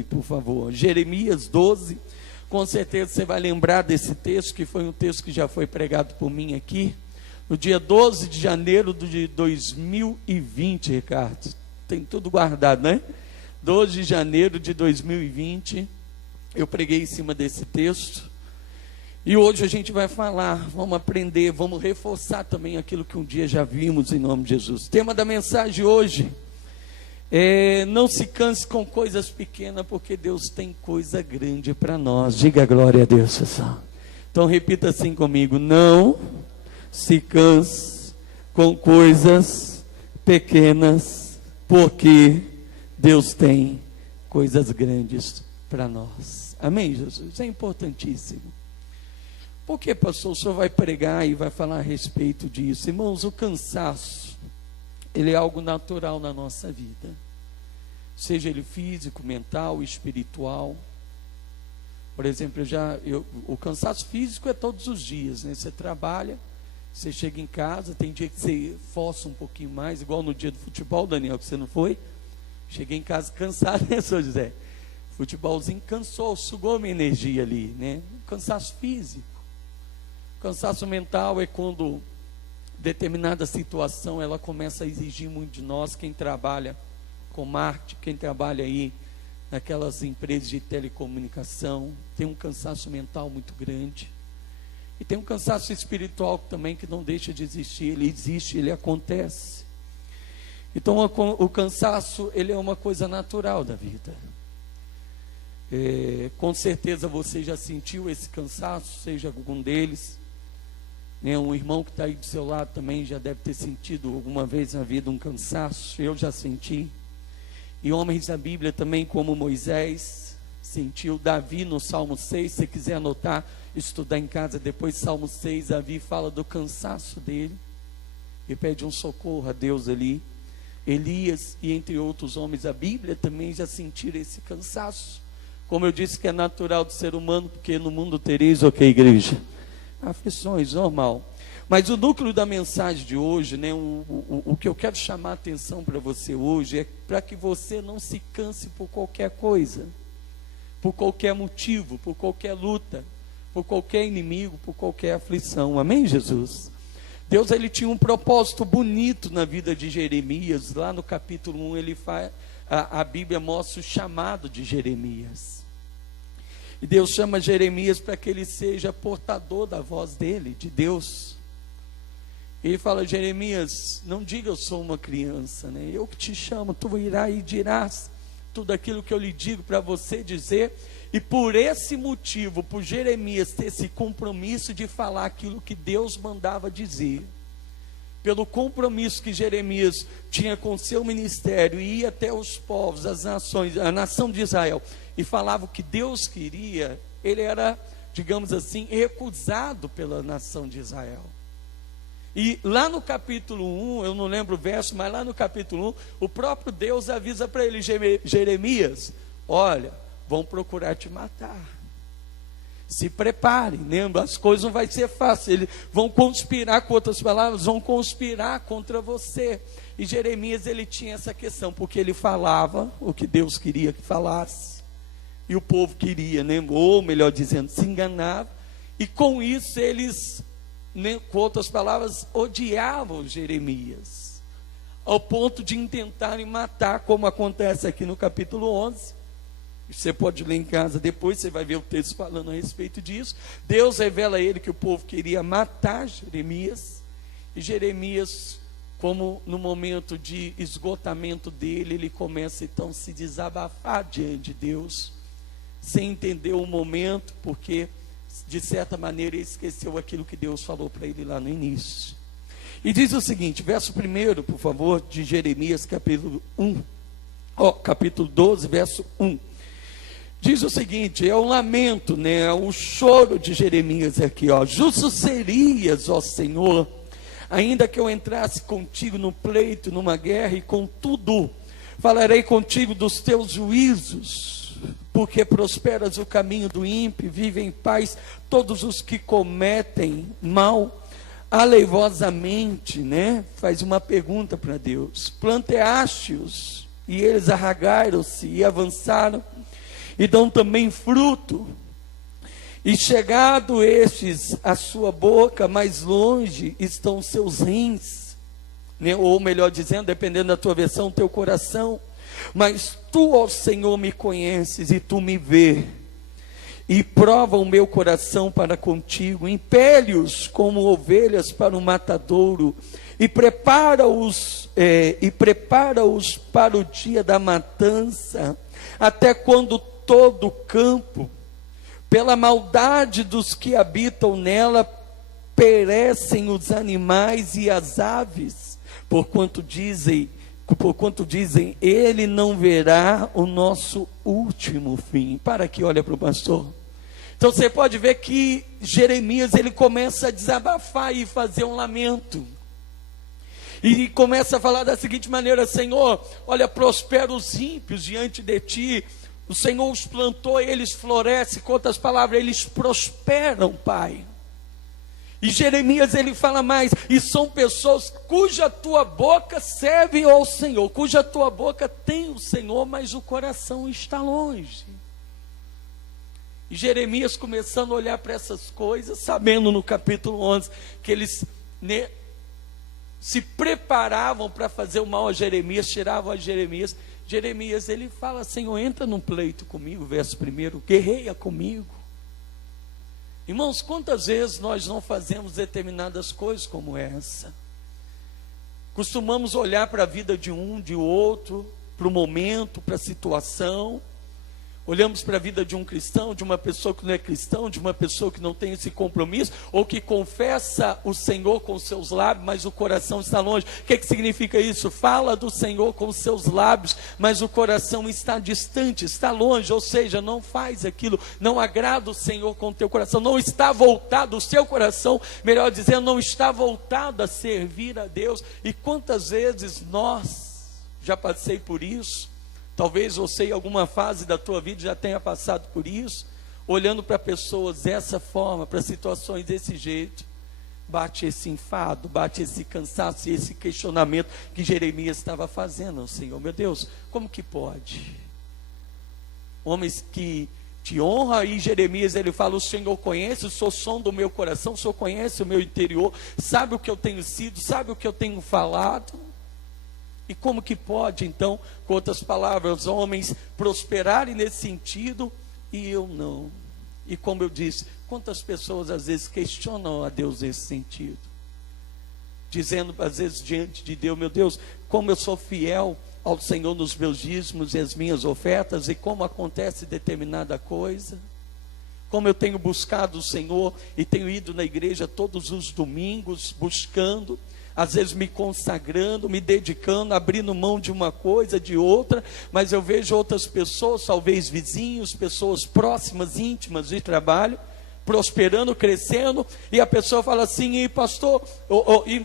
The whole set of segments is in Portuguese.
por favor. Jeremias 12. Com certeza você vai lembrar desse texto, que foi um texto que já foi pregado por mim aqui, no dia 12 de janeiro de 2020, Ricardo. Tem tudo guardado, né? 12 de janeiro de 2020, eu preguei em cima desse texto. E hoje a gente vai falar, vamos aprender, vamos reforçar também aquilo que um dia já vimos em nome de Jesus. O tema da mensagem hoje é: não se canse com coisas pequenas, porque Deus tem coisa grande para nós. Diga glória a Deus, pessoal. Então repita assim comigo: não se canse com coisas pequenas, porque Deus tem coisas grandes para nós. Amém, Jesus? É importantíssimo. Por que, pastor, o senhor vai pregar e vai falar a respeito disso? Irmãos, o cansaço, ele é algo natural na nossa vida. Seja ele físico, mental, espiritual. Por exemplo, o cansaço físico é todos os dias, né? Você trabalha, você chega em casa, tem dia que você força um pouquinho mais, igual no dia do futebol, Daniel, que você não foi. Cheguei em casa cansado, né, senhor José? Futebolzinho cansou, sugou minha energia ali, né? Cansaço físico. Cansaço mental é quando determinada situação ela começa a exigir muito de nós, quem trabalha com marketing, quem trabalha aí naquelas empresas de telecomunicação, tem um cansaço mental muito grande. E tem um cansaço espiritual também que não deixa de existir, ele existe, ele acontece. Então o cansaço, ele é uma coisa natural da vida. Com certeza você já sentiu esse cansaço, seja algum deles. Um irmão que está aí do seu lado também já deve ter sentido alguma vez na vida um cansaço. Eu já senti. E homens da Bíblia também, como Moisés sentiu. Davi no Salmo 6, se você quiser anotar, estudar em casa depois, Salmo 6, Davi fala do cansaço dele e pede um socorro a Deus ali. Elias e entre outros homens da Bíblia também já sentiram esse cansaço. Como eu disse que é natural do ser humano, porque no mundo tereis, ok, igreja? Aflições, normal. Mas o núcleo da mensagem de hoje, né, o que eu quero chamar a atenção para você hoje é para que você não se canse por qualquer coisa, por qualquer motivo, por qualquer luta, por qualquer inimigo, por qualquer aflição. Amém, Jesus? Deus, ele tinha um propósito bonito na vida de Jeremias. Lá no capítulo 1 ele a Bíblia mostra o chamado de Jeremias. E Deus chama Jeremias para que ele seja portador da voz dele, de Deus. Ele fala: Jeremias, não diga eu sou uma criança, né? Eu que te chamo, tu irás e dirás tudo aquilo que eu lhe digo para você dizer. E por esse motivo, por Jeremias ter esse compromisso de falar aquilo que Deus mandava dizer, pelo compromisso que Jeremias tinha com seu ministério, e ia até os povos, as nações, a nação de Israel, e falava o que Deus queria, ele era, digamos assim, recusado pela nação de Israel. E lá no capítulo 1, eu não lembro o verso, mas lá no capítulo 1, o próprio Deus avisa para ele: Jeremias, olha, vão procurar te matar. Se prepare, lembra, as coisas não vai ser fácil, eles vão conspirar, com outras palavras, vão conspirar contra você. E Jeremias, ele tinha essa questão, porque ele falava o que Deus queria que falasse, e o povo queria, né? Ou melhor dizendo, se enganava, e com isso eles, né, com outras palavras, odiavam Jeremias, ao ponto de intentarem matar, como acontece aqui no capítulo 11, você pode ler em casa depois, você vai ver o texto falando a respeito disso. Deus revela a ele que o povo queria matar Jeremias, e Jeremias, como no momento de esgotamento dele, ele começa então a se desabafar diante de Deus, sem entender o momento, porque de certa maneira ele esqueceu aquilo que Deus falou para ele lá no início. E diz o seguinte, verso 1, por favor, de Jeremias, capítulo 12, verso 1. Diz o seguinte, é o lamento, né, o choro de Jeremias aqui, ó. Justo serias, ó Senhor, ainda que eu entrasse contigo no pleito, numa guerra, e contudo, falarei contigo dos teus juízos, porque prosperas o caminho do ímpio, vivem em paz todos os que cometem mal, aleivosamente, né? Faz uma pergunta para Deus. Planteaste-os, e eles arragaram-se e avançaram, e dão também fruto. E chegado estes à sua boca, mais longe estão seus rins, né? Ou melhor dizendo, dependendo da tua versão, teu coração. Mas tu, ó Senhor, me conheces e tu me vês, e prova o meu coração para contigo, impele-os como ovelhas para o matadouro, e prepara-os para o dia da matança, até quando todo o campo, pela maldade dos que habitam nela, perecem os animais e as aves, porquanto dizem, ele não verá o nosso último fim. Para aqui, olha para o pastor. Então você pode ver que Jeremias, ele começa a desabafar e fazer um lamento. E começa a falar da seguinte maneira: Senhor, olha, prospera os ímpios diante de ti. O Senhor os plantou, eles florescem. Com outras palavras, eles prosperam, Pai. E Jeremias, ele fala mais: e são pessoas cuja tua boca serve ao Senhor, cuja tua boca tem o Senhor, mas o coração está longe. E Jeremias começando a olhar para essas coisas, sabendo no capítulo 11, que eles se preparavam para fazer o mal a Jeremias, tiravam a Jeremias. Jeremias, ele fala: Senhor, entra num pleito comigo, verso 1, guerreia comigo. Irmãos, quantas vezes nós não fazemos determinadas coisas como essa? Costumamos olhar para a vida de um, de outro, para o momento, para a situação. Olhamos para a vida de um cristão, de uma pessoa que não é cristão, de uma pessoa que não tem esse compromisso, ou que confessa o Senhor com seus lábios, mas o coração está longe. O que significa isso? Fala do Senhor com seus lábios, mas o coração está distante, está longe, ou seja, não faz aquilo, não agrada o Senhor com o teu coração, não está voltado, o seu coração, melhor dizendo, não está voltado a servir a Deus. E quantas vezes já passei por isso. Talvez você em alguma fase da tua vida já tenha passado por isso, olhando para pessoas dessa forma, para situações desse jeito, bate esse enfado, bate esse cansaço e esse questionamento que Jeremias estava fazendo ao Senhor. Meu Deus, como que pode? Homens que te honram, e Jeremias, ele fala: o Senhor conhece, o Senhor sonda o meu coração, o Senhor conhece o meu interior, sabe o que eu tenho sido, sabe o que eu tenho falado. E como que pode, então, com outras palavras, homens prosperarem nesse sentido e eu não? E como eu disse, quantas pessoas às vezes questionam a Deus nesse sentido, dizendo às vezes diante de Deus: meu Deus, como eu sou fiel ao Senhor nos meus dízimos e as minhas ofertas, e como acontece determinada coisa, como eu tenho buscado o Senhor e tenho ido na igreja todos os domingos, buscando, às vezes me consagrando, me dedicando, abrindo mão de uma coisa, de outra, mas eu vejo outras pessoas, talvez vizinhos, pessoas próximas, íntimas de trabalho, prosperando, crescendo, e a pessoa fala assim: e pastor,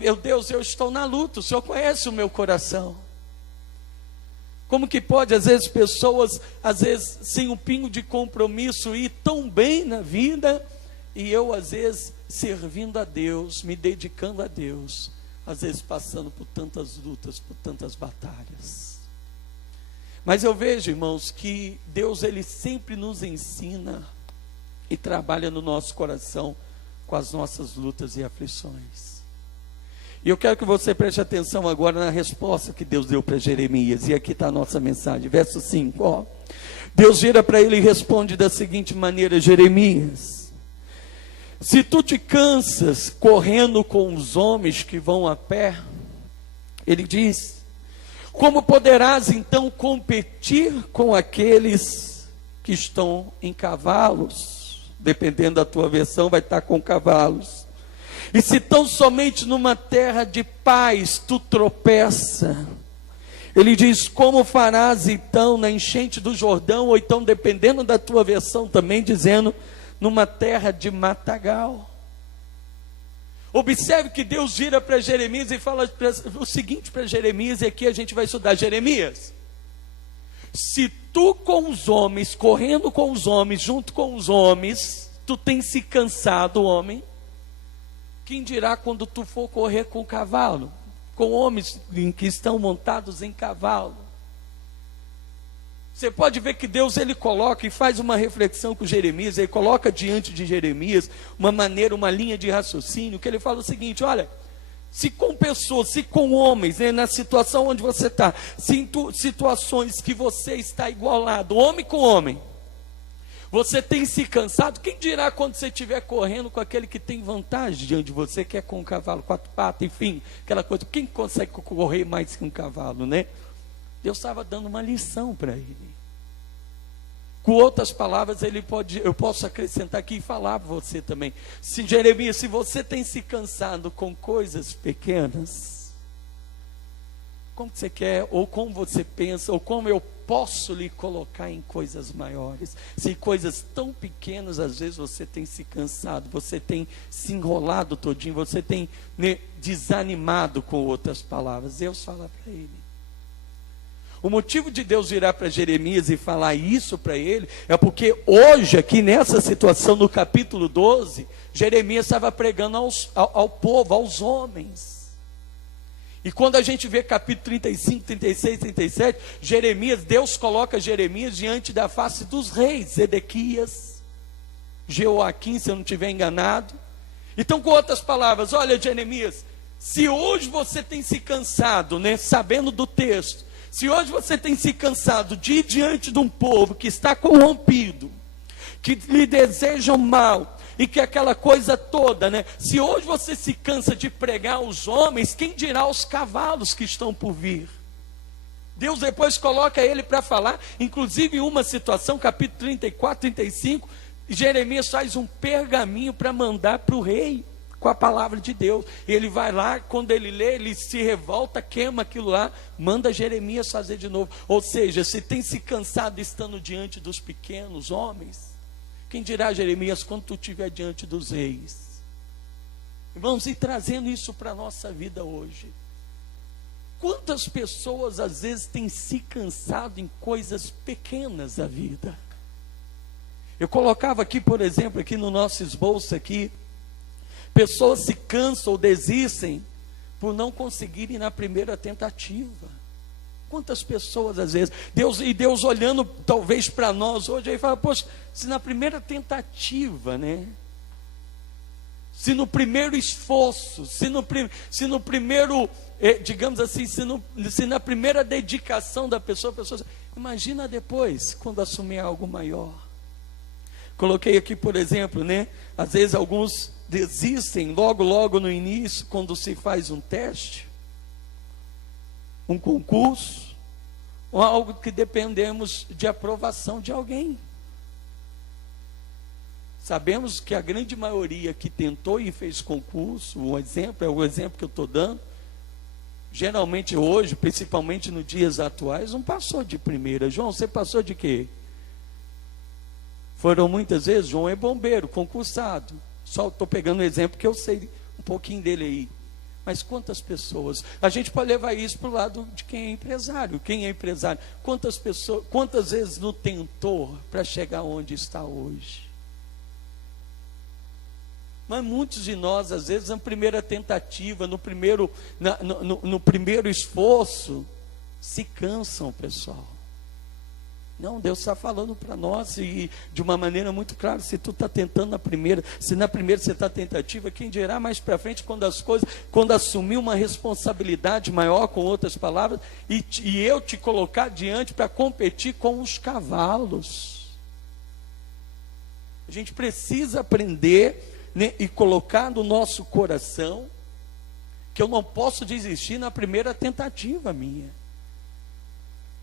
meu Deus, eu estou na luta, o Senhor conhece o meu coração. Como que pode, às vezes, pessoas, às vezes, sem um pingo de compromisso, ir tão bem na vida, e eu, às vezes, servindo a Deus, me dedicando a Deus, às vezes passando por tantas lutas, por tantas batalhas. Mas eu vejo, irmãos, que Deus, ele sempre nos ensina e trabalha no nosso coração com as nossas lutas e aflições. E eu quero que você preste atenção agora na resposta que Deus deu para Jeremias. E aqui está a nossa mensagem, verso 5. Deus vira para ele e responde da seguinte maneira: Jeremias, se tu te cansas correndo com os homens que vão a pé, ele diz, como poderás então competir com aqueles que estão em cavalos? Dependendo da tua versão, vai estar com cavalos. E se tão somente numa terra de paz tu tropeça, ele diz, como farás então na enchente do Jordão? Ou então, dependendo da tua versão também, dizendo, numa terra de matagal. Observe que Deus vira para Jeremias e fala o seguinte para Jeremias, e aqui a gente vai estudar: Jeremias, se tu com os homens, correndo com os homens, junto com os homens, tu tens se cansado, homem, quem dirá quando tu for correr com cavalo, com homens que estão montados em cavalo? Você pode ver que Deus, ele coloca e faz uma reflexão com Jeremias, ele coloca diante de Jeremias uma maneira, uma linha de raciocínio, que ele fala o seguinte: olha, se com pessoas, se com homens, né, na situação onde você está, situações que você está igualado, homem com homem, você tem se cansado, quem dirá quando você estiver correndo com aquele que tem vantagem diante de você, que é com um cavalo, 4 patas, enfim, aquela coisa, quem consegue correr mais que um cavalo, né? Deus estava dando uma lição para ele. Com outras palavras, eu posso acrescentar aqui e falar para você também. Se Jeremias, se você tem se cansado com coisas pequenas, como você quer, ou como você pensa, ou como eu posso lhe colocar em coisas maiores? Se coisas tão pequenas, às vezes você tem se cansado, você tem se enrolado todinho, você tem, né, desanimado, com outras palavras. Deus fala para ele. O motivo de Deus virar para Jeremias e falar isso para ele, é porque hoje, aqui nessa situação, no capítulo 12, Jeremias estava pregando ao povo, aos homens. E quando a gente vê capítulo 35, 36, 37, Jeremias, Deus coloca Jeremias diante da face dos reis, Zedequias, Jeoaquim, se eu não estiver enganado. Então, com outras palavras, olha, Jeremias, se hoje você tem se cansado, né, sabendo do texto, se hoje você tem se cansado de ir diante de um povo que está corrompido, que lhe desejam mal, e que aquela coisa toda, né? Se hoje você se cansa de pregar aos homens, quem dirá aos cavalos que estão por vir? Deus depois coloca ele para falar, inclusive em uma situação, capítulo 34, 35, Jeremias faz um pergaminho para mandar para o rei, com a palavra de Deus. Ele vai lá, quando ele lê, ele se revolta, queima aquilo lá, manda Jeremias fazer de novo. Ou seja, se tem se cansado estando diante dos pequenos homens, quem dirá, Jeremias, quando tu estiver diante dos reis? Vamos ir trazendo isso para a nossa vida hoje. Quantas pessoas às vezes têm se cansado em coisas pequenas da vida? Eu colocava aqui, por exemplo, aqui no nosso esboço aqui, pessoas se cansam ou desistem por não conseguirem na primeira tentativa. Quantas pessoas às vezes, Deus olhando talvez para nós hoje, aí fala, poxa, se na primeira tentativa, né? Se no primeiro esforço, se no primeiro, digamos assim, se na primeira dedicação da pessoa, imagina depois, quando assumir algo maior. Coloquei aqui, por exemplo, né? Às vezes alguns desistem logo no início, quando se faz um teste, um concurso, ou algo que dependemos de aprovação de alguém. Sabemos que a grande maioria que tentou e fez concurso, o exemplo que eu estou dando, geralmente hoje, principalmente nos dias atuais, não passou de primeira. João, você passou de quê? Foram muitas vezes, João é bombeiro, concursado. Só estou pegando um exemplo que eu sei um pouquinho dele aí. Mas quantas pessoas? A gente pode levar isso para o lado de quem é empresário. Quem é empresário? Quantas vezes não tentou para chegar onde está hoje? Mas muitos de nós, às vezes, na primeira tentativa, no primeiro esforço, se cansam, pessoal. Não, Deus está falando para nós e de uma maneira muito clara. Se tu está tentando se na primeira você está tentativa, quem dirá mais para frente, quando assumir uma responsabilidade maior, com outras palavras, e eu te colocar diante para competir com os cavalos. A gente precisa aprender, né, e colocar no nosso coração que eu não posso desistir na primeira tentativa minha.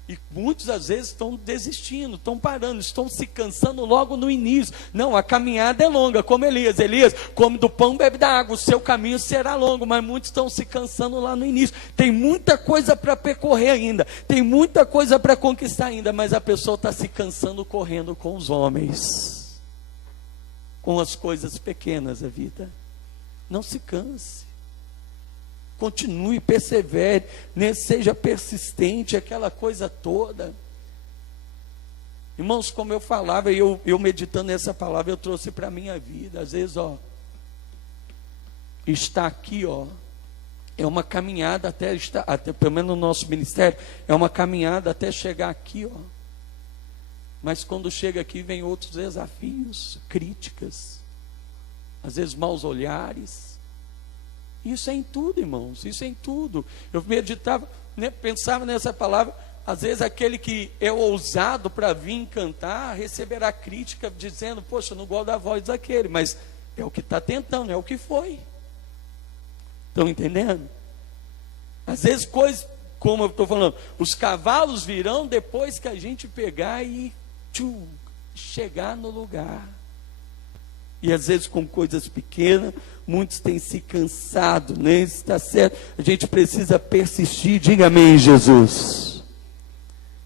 E muitos às vezes estão desistindo, estão parando, estão se cansando logo no início. Não, a caminhada é longa, como Elias, come do pão, bebe da água, o seu caminho será longo, mas muitos estão se cansando lá no início. Tem muita coisa para percorrer ainda, tem muita coisa para conquistar ainda, mas a pessoa está se cansando correndo com os homens, com as coisas pequenas da vida. Não se canse. Continue, persevere, né? Seja persistente, aquela coisa toda. Irmãos, como eu falava, eu meditando nessa palavra, eu trouxe para a minha vida. Às vezes, está aqui, é uma caminhada até pelo menos no nosso ministério, é uma caminhada até chegar aqui, Mas quando chega aqui, vem outros desafios, críticas, às vezes maus olhares. Isso é em tudo, irmãos, isso é em tudo. Eu meditava, né, pensava nessa palavra. Às vezes aquele que é ousado para vir cantar, receberá crítica dizendo, poxa, eu não gosto da voz daquele, mas é o que está tentando, é o que foi. Estão entendendo? Às vezes coisas, como eu estou falando, os cavalos virão depois que a gente pegar e chegar no lugar. E às vezes com coisas pequenas, muitos têm se cansado, né? Está certo? A gente precisa persistir, diga amém, Jesus.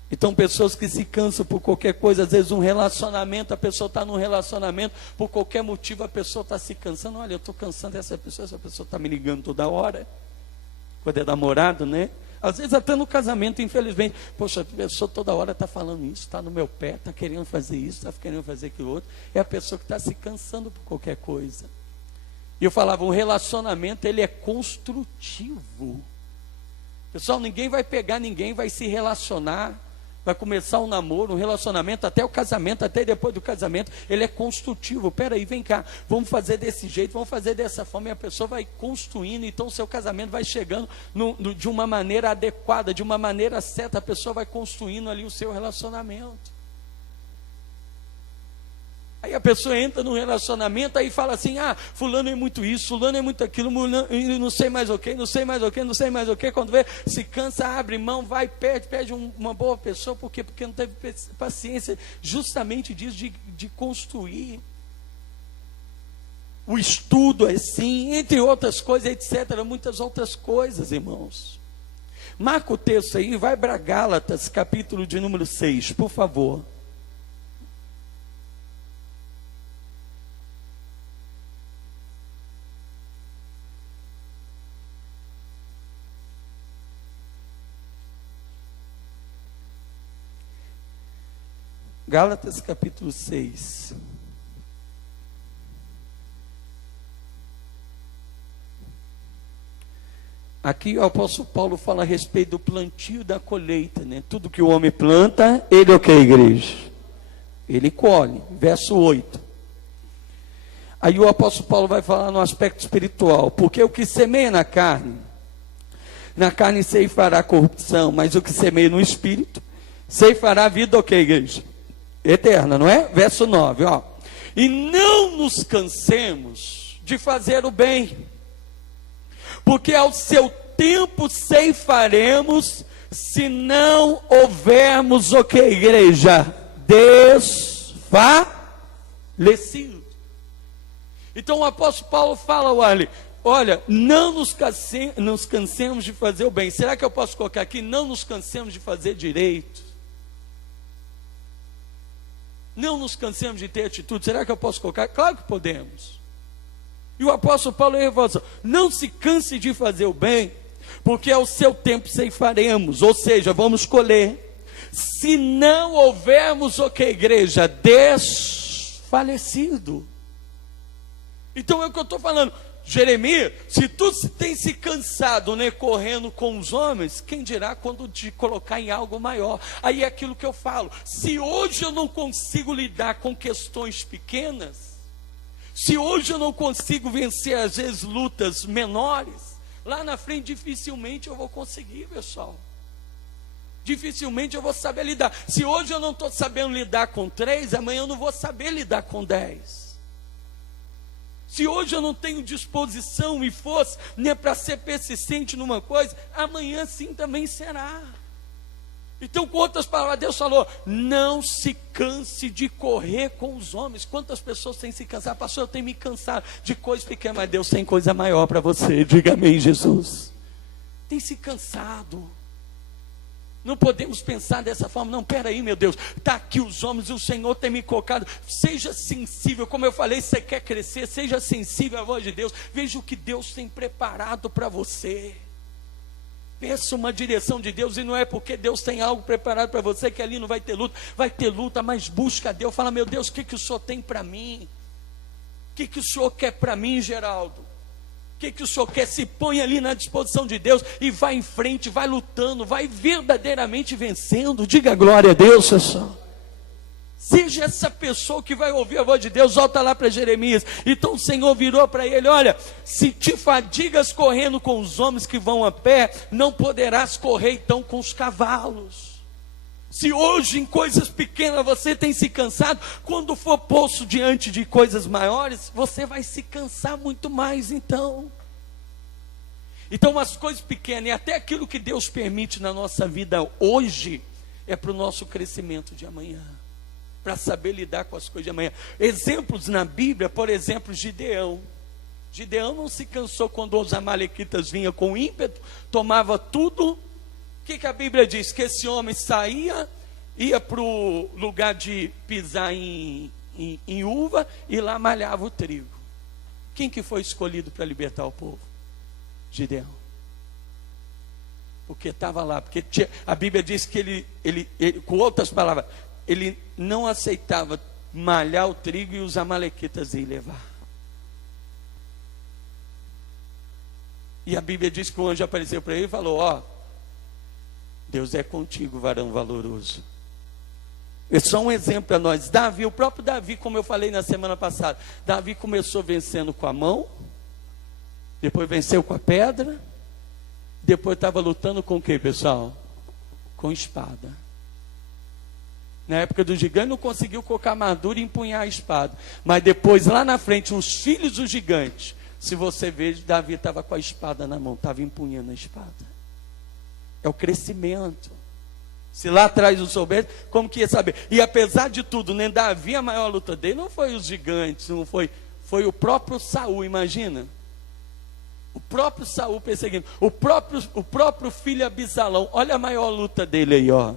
Então pessoas que se cansam por qualquer coisa, às vezes um relacionamento, a pessoa está num relacionamento, por qualquer motivo a pessoa está se cansando. Olha, eu estou cansando dessa pessoa, essa pessoa está me ligando toda hora, quando é namorado, né? Às vezes até no casamento, infelizmente, poxa, a pessoa toda hora está falando isso, está no meu pé, está querendo fazer isso, está querendo fazer aquilo outro. É a pessoa que está se cansando por qualquer coisa. E eu falava, um relacionamento, ele é construtivo. Pessoal, ninguém vai pegar ninguém, vai se relacionar, vai começar um namoro, um relacionamento, até o casamento, até depois do casamento, ele é construtivo. Peraí, vem cá, vamos fazer desse jeito, vamos fazer dessa forma, e a pessoa vai construindo, então o seu casamento vai chegando de uma maneira adequada, de uma maneira certa, a pessoa vai construindo ali o seu relacionamento. Aí a pessoa entra no relacionamento, aí fala assim, fulano é muito isso, fulano é muito aquilo, não sei mais o que, não sei mais o que, não sei mais o que. Quando vê, se cansa, abre mão, vai, perde uma boa pessoa. Por quê? Porque não teve paciência justamente disso, de construir. O estudo assim, entre outras coisas, etc. Muitas outras coisas, irmãos. Marca o texto aí, vai para Gálatas, capítulo de número 6, por favor. Gálatas capítulo 6. Aqui o apóstolo Paulo fala a respeito do plantio e da colheita, né? Tudo que o homem planta, ele o que, igreja? Ele colhe. Verso 8. Aí o apóstolo Paulo vai falar no aspecto espiritual. Porque o que semeia na carne ceifará corrupção, mas o que semeia no espírito, ceifará a vida, o que, igreja? Eterna, não é? Verso 9, ó. E não nos cansemos de fazer o bem, porque ao seu tempo ceifaremos, se não houvermos o que, igreja? Desfalecido. Então o apóstolo Paulo fala, olha, não nos cansemos de fazer o bem. Será que eu posso colocar aqui, não nos cansemos de fazer direito? Não nos cansemos de ter atitude. Será que eu posso colocar? Claro que podemos. E o apóstolo Paulo fala, não se canse de fazer o bem, porque ao seu tempo ceifaremos, ou seja, vamos colher, se não houvermos o que, igreja? Desfalecido. Então é o que eu estou falando. Jeremias, se tu tem se cansado, né, correndo com os homens, quem dirá quando te colocar em algo maior? Aí é aquilo que eu falo, se hoje eu não consigo lidar com questões pequenas, se hoje eu não consigo vencer às vezes lutas menores, lá na frente dificilmente eu vou conseguir, pessoal. Dificilmente eu vou saber lidar. Se hoje eu não estou sabendo lidar com 3, amanhã eu não vou saber lidar com 10. Se hoje eu não tenho disposição e força, nem para ser persistente numa coisa, amanhã sim também será. Então, com outras palavras, Deus falou, não se canse de correr com os homens. Quantas pessoas têm se cansado? Pastor, eu tenho me cansado de coisas pequenas, mas Deus tem coisa maior para você. Diga amém, Jesus. Tem se cansado. Não podemos pensar dessa forma, não, peraí, meu Deus, está aqui os homens, o Senhor tem me colocado. Seja sensível, como eu falei, você quer crescer, seja sensível à voz de Deus. Veja o que Deus tem preparado para você. Peça uma direção de Deus, e não é porque Deus tem algo preparado para você que ali não vai ter luta, mas busca a Deus, fala, meu Deus, o que o Senhor tem para mim? O que o Senhor quer para mim, Geraldo? O que o Senhor quer? Se põe ali na disposição de Deus e vai em frente, vai lutando, vai verdadeiramente vencendo. Diga glória a Deus, pessoal. Seja essa pessoa que vai ouvir a voz de Deus. Volta lá para Jeremias. Então o Senhor virou para ele: olha, se te fadigas correndo com os homens que vão a pé, não poderás correr então com os cavalos. Se hoje em coisas pequenas você tem se cansado, quando for posto diante de coisas maiores, você vai se cansar muito mais então. Então as coisas pequenas e até aquilo que Deus permite na nossa vida hoje, é para o nosso crescimento de amanhã, para saber lidar com as coisas de amanhã. Exemplos na Bíblia, por exemplo, Gideão. Gideão não se cansou quando os amalequitas vinham com ímpeto, tomava tudo. O que a Bíblia diz? Que esse homem saía, ia para o lugar de pisar em uva, e lá malhava o trigo. Quem que foi escolhido para libertar o povo? Gideão. Porque estava lá, porque a Bíblia diz que ele, com outras palavras, ele não aceitava malhar o trigo e os amalequitas ir levar. E a Bíblia diz que o anjo apareceu para ele e falou: ó, Deus é contigo, varão valoroso. É só um exemplo para nós. Davi, o próprio Davi, como eu falei na semana passada, Davi começou vencendo com a mão, depois venceu com a pedra, depois estava lutando com o que, pessoal? Com espada. Na época do gigante não conseguiu colocar armadura e empunhar a espada, mas depois lá na frente, os filhos do gigante, se você ver, Davi estava com a espada na mão, estava empunhando a espada. É o crescimento. Se lá atrás não soubesse, como que ia saber? E apesar de tudo, nem Davi, a maior luta dele não foi os gigantes, não foi o próprio Saul, imagina. O próprio Saul perseguindo, o próprio filho Absalão. Olha a maior luta dele aí, ó.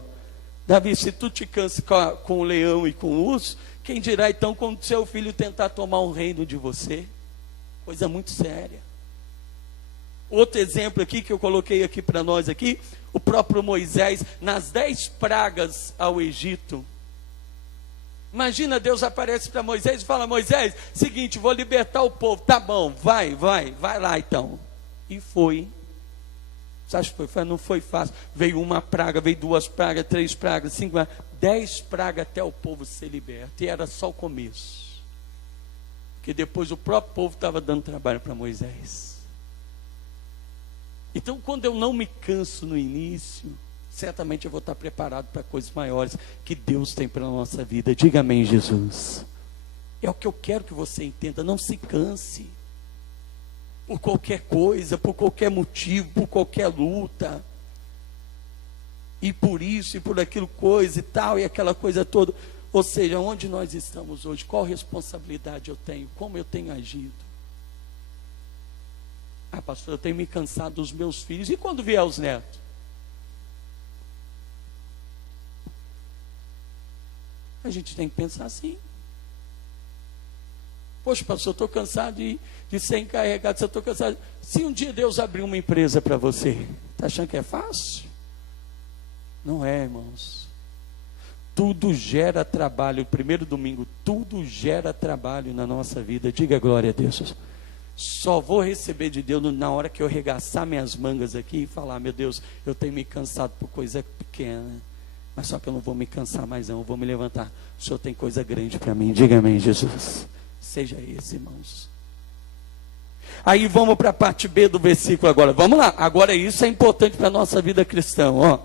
Davi, se tu te cansa com o leão e com o urso, quem dirá então quando seu filho tentar tomar um reino de você? Coisa muito séria. Outro exemplo aqui que eu coloquei aqui para nós aqui, o próprio Moisés, nas 10 pragas ao Egito. Imagina, Deus aparece para Moisés e fala: Moisés, seguinte, vou libertar o povo. Tá bom, vai lá então. E foi. Você acha que foi? Não foi fácil. Veio uma praga, veio 2 pragas, 3 pragas, 5 pragas, 10 pragas até o povo ser liberto. E era só o começo. Porque depois o próprio povo estava dando trabalho para Moisés. Então, quando eu não me canso no início, certamente eu vou estar preparado para coisas maiores que Deus tem para a nossa vida. Diga amém, Jesus. É o que eu quero que você entenda. Não se canse por qualquer coisa, por qualquer motivo, por qualquer luta, e por isso e por aquilo, coisa e tal, e aquela coisa toda. Ou seja, onde nós estamos hoje, qual responsabilidade eu tenho, como eu tenho agido. Ah, pastor, eu tenho me cansado dos meus filhos. E quando vier os netos? A gente tem que pensar assim. Poxa, pastor, eu estou cansado de ser encarregado. Se eu estou cansado. Se um dia Deus abrir uma empresa para você, está achando que é fácil? Não é, irmãos. Tudo gera trabalho. O primeiro domingo, tudo gera trabalho na nossa vida. Diga glória a Deus. Só vou receber de Deus na hora que eu arregaçar minhas mangas aqui e falar: meu Deus, eu tenho me cansado por coisa pequena, mas só que eu não vou me cansar mais não, eu vou me levantar. O Senhor tem coisa grande para mim. Diga amém, Jesus. Seja esse, irmãos. Aí vamos para a parte B do versículo agora. Vamos lá, agora isso é importante para a nossa vida cristã, ó.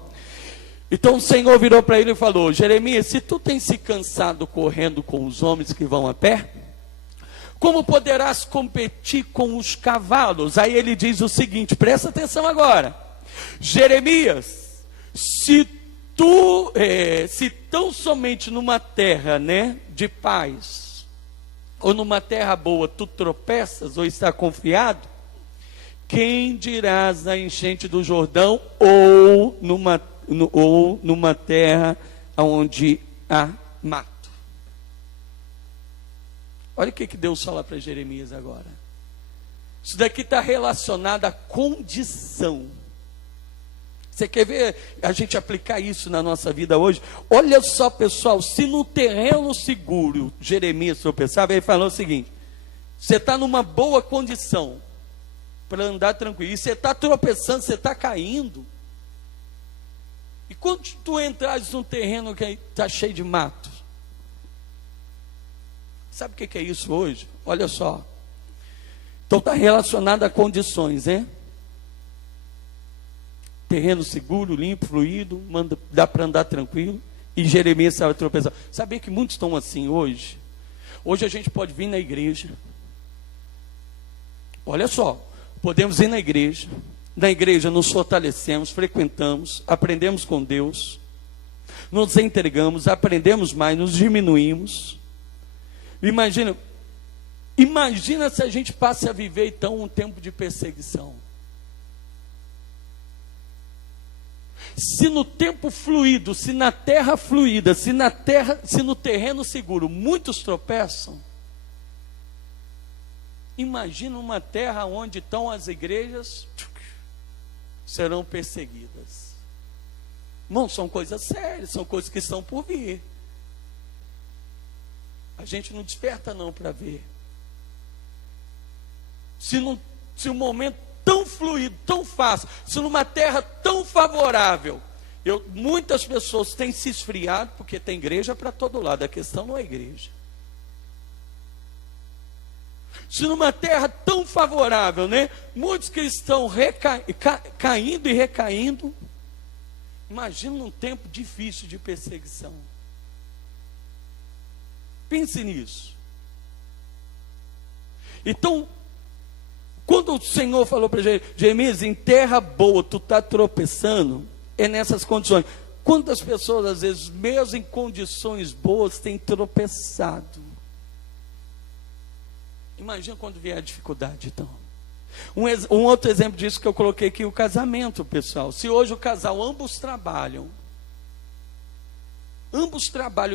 Então o Senhor virou para ele e falou: Jeremias, se tu tens se cansado correndo com os homens que vão a pé, como poderás competir com os cavalos? Aí ele diz o seguinte, presta atenção agora. Jeremias, se tão somente numa terra, né, de paz, ou numa terra boa, tu tropeças ou está confiado, quem dirás na enchente do Jordão, ou numa terra onde há mato? Olha o que Deus fala para Jeremias agora. Isso daqui está relacionado à condição. Você quer ver a gente aplicar isso na nossa vida hoje? Olha só, pessoal, se no terreno seguro Jeremias tropeçava, ele falou o seguinte: você está numa boa condição para andar tranquilo, e você está tropeçando, você está caindo. E quando tu entrares num terreno que está cheio de mato, Sabe o que é isso hoje? Olha só. Então está relacionado a condições, né? Terreno seguro, limpo, fluido, dá para andar tranquilo. E Jeremias estava tropeçando. Sabia que muitos estão assim hoje? Hoje a gente pode vir na igreja. Olha só, podemos ir na igreja nos fortalecemos, frequentamos, aprendemos com Deus, nos entregamos, aprendemos mais, nos diminuímos. Imagina se a gente passe a viver então um tempo de perseguição. Se no tempo fluido, se na terra fluida, se no terreno seguro, muitos tropeçam. Imagina uma terra onde estão as igrejas serão perseguidas. Irmão, são coisas sérias, são coisas que estão por vir. A gente não desperta não para ver. Se um momento tão fluido, tão fácil, se numa terra tão favorável, muitas pessoas têm se esfriado, porque tem igreja para todo lado, a questão não é igreja. Se numa terra tão favorável, né, muitos cristãos caindo e recaindo, imagina um tempo difícil de perseguição. Pense nisso. Então, quando o Senhor falou para Jeremias, em terra boa, tu está tropeçando, é nessas condições. Quantas pessoas, às vezes, mesmo em condições boas, têm tropeçado? Imagina quando vier a dificuldade, então. Um outro exemplo disso que eu coloquei aqui, o casamento, pessoal. Se hoje o casal, ambos trabalham,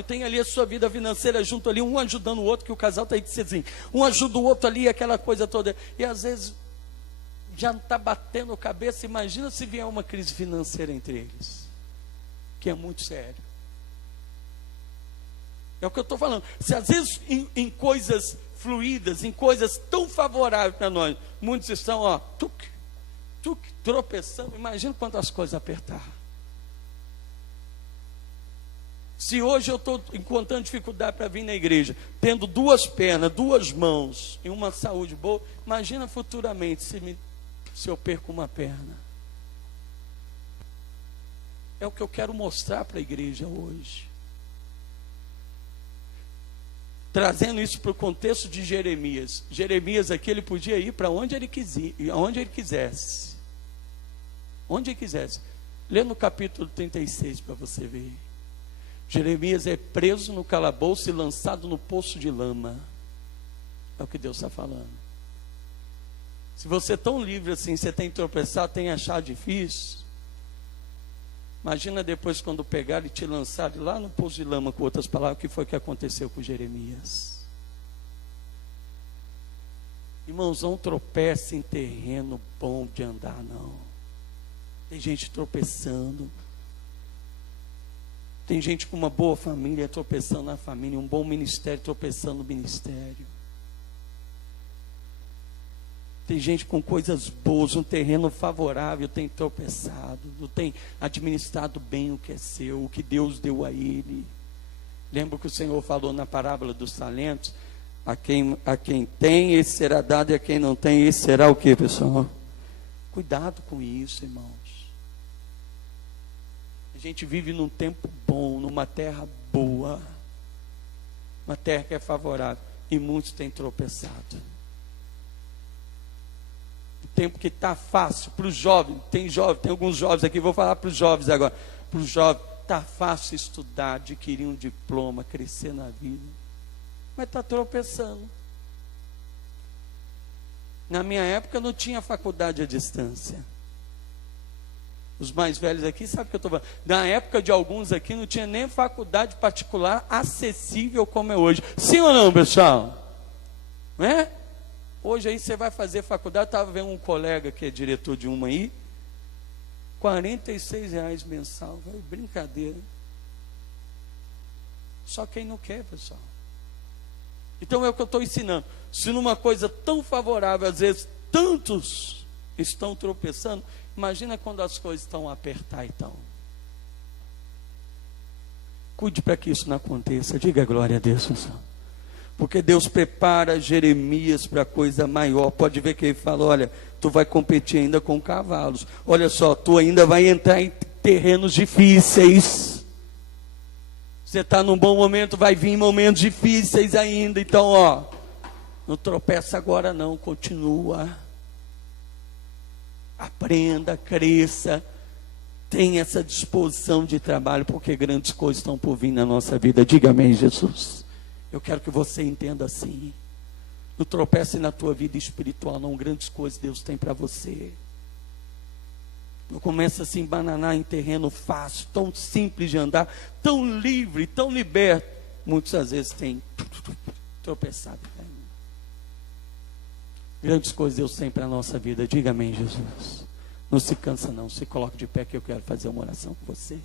tem ali a sua vida financeira junto ali, um ajudando o outro, que o casal está aí assim, um ajuda o outro ali, aquela coisa toda, e às vezes já está batendo a cabeça. Imagina se vier uma crise financeira entre eles, que é muito sério. É o que eu estou falando. Se às vezes em coisas fluídas, em coisas tão favoráveis para nós, muitos estão, tropeçando, imagina quantas coisas apertar. Se hoje eu estou encontrando dificuldade para vir na igreja, tendo duas pernas, duas mãos e uma saúde boa, imagina futuramente se eu perco uma perna. É o que eu quero mostrar para a igreja hoje. Trazendo isso para o contexto de Jeremias. Jeremias aqui, ele podia ir para onde ele quisesse. Onde ele quisesse. Lê no capítulo 36 para você ver. Jeremias é preso no calabouço e lançado no poço de lama. É o que Deus está falando. Se você é tão livre assim, você tem tropeçado, tem achado difícil, imagina depois quando pegarem e te lançarem lá no poço de lama, com outras palavras, o que foi que aconteceu com Jeremias. Irmãos, não tropece em terreno bom de andar, não. Tem gente tropeçando. Tem gente com uma boa família tropeçando na família, um bom ministério tropeçando no ministério. Tem gente com coisas boas, um terreno favorável, tem tropeçado, não tem administrado bem o que é seu, o que Deus deu a ele. Lembra que o Senhor falou na parábola dos talentos? A quem tem, esse será dado, e a quem não tem, esse será o que, pessoal? Cuidado com isso, irmãos. A gente vive num tempo bom, numa terra boa, uma terra que é favorável, e muitos têm tropeçado. O tempo que está fácil para os jovens, tem alguns jovens aqui, vou falar para os jovens agora. Para os jovens, está fácil estudar, adquirir um diploma, crescer na vida, mas está tropeçando. Na minha época não tinha faculdade à distância. Os mais velhos aqui sabem o que eu estou falando. Na época de alguns aqui não tinha nem faculdade particular acessível como é hoje. Sim ou não, pessoal? Não é? Hoje aí você vai fazer faculdade, estava vendo um colega que é diretor de uma aí, R$46 mensal. Brincadeira. Só quem não quer, pessoal. Então é o que eu estou ensinando. Se numa coisa tão favorável, às vezes tantos estão tropeçando, imagina quando as coisas estão a apertar então. Cuide para que isso não aconteça. Diga glória a Deus, pessoal. Porque Deus prepara Jeremias para coisa maior. Pode ver que ele fala, olha, tu vai competir ainda com cavalos. Olha só, tu ainda vai entrar em terrenos difíceis. Você está num bom momento, vai vir momentos difíceis ainda. Então, ó, não tropeça agora não, continua. Aprenda, cresça. Tenha essa disposição de trabalho, porque grandes coisas estão por vir na nossa vida. Diga amém, Jesus. Eu quero que você entenda assim. Não tropece na tua vida espiritual, não. Grandes coisas Deus tem para você. Não começa a se embananar em terreno fácil, tão simples de andar, tão livre, tão liberto. Muitas às vezes tem tropeçado. Grandes coisas Deus tem para a nossa vida. Diga amém, Jesus. Não se cansa não. Se coloque de pé que eu quero fazer uma oração com você.